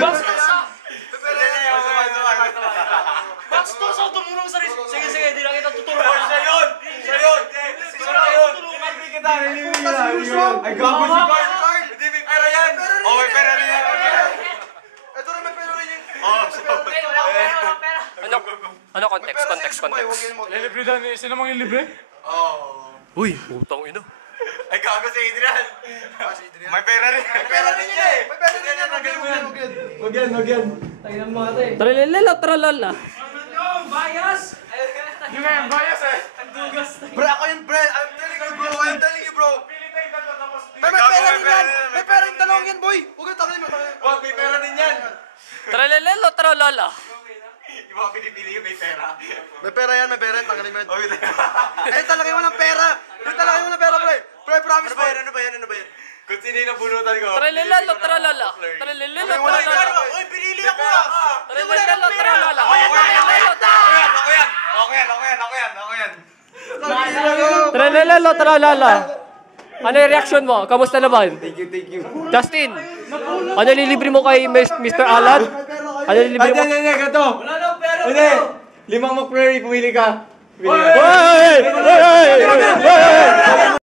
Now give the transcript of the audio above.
Bastos ah! Bastos ah! Tumulong sa rin. Sige, sige, di na kita tutulungan. Siya yun! Siya yun! Siya yun! Hindi kita! Ay, gago si Carl! Hindi, may pera yan! Oh, may pera rin yan! Ito rin, may pera rin yan! Oh, Wala pera. Ano context? Lilibre daw ni... Sino mang lilibre? Oh. Uy, putang ina. Ay, gago si Adrian! May pera rin! May pera rin yan eh! May pera rin yan! Wag yan! Tralala, tralala. Bias! Yung nga yung bias eh! Pre, ako yun, pre! I'm telling you, bro! May pera rin yan! May pera yung talong yan, boy! Huwag yung tangin mo! Wag, may pera rin yan! Tralala, tralala. Yung mga pinipili yung may pera. May pera yan, tanggalin mo yan. Ayun talaga yung walang pera! Ayun talaga yung walang pera, pre! Pre, promise mo! Ano ba yan? Kung sino yung nabunutan ko. Tralala, tralala. Tralala, tralala. Uy, pinili ako ah! Tralala, tralala. Ako yan! Tralala, tralala. Ano yung reaction mo? Kamusta naman? Thank you. Justin, ano lilibre mo kay Mr. Alan? Ano lilibre mo? Hindi, gato! Wala nang pera! Hindi! 5 McFlurry, pumili ka. Hoy!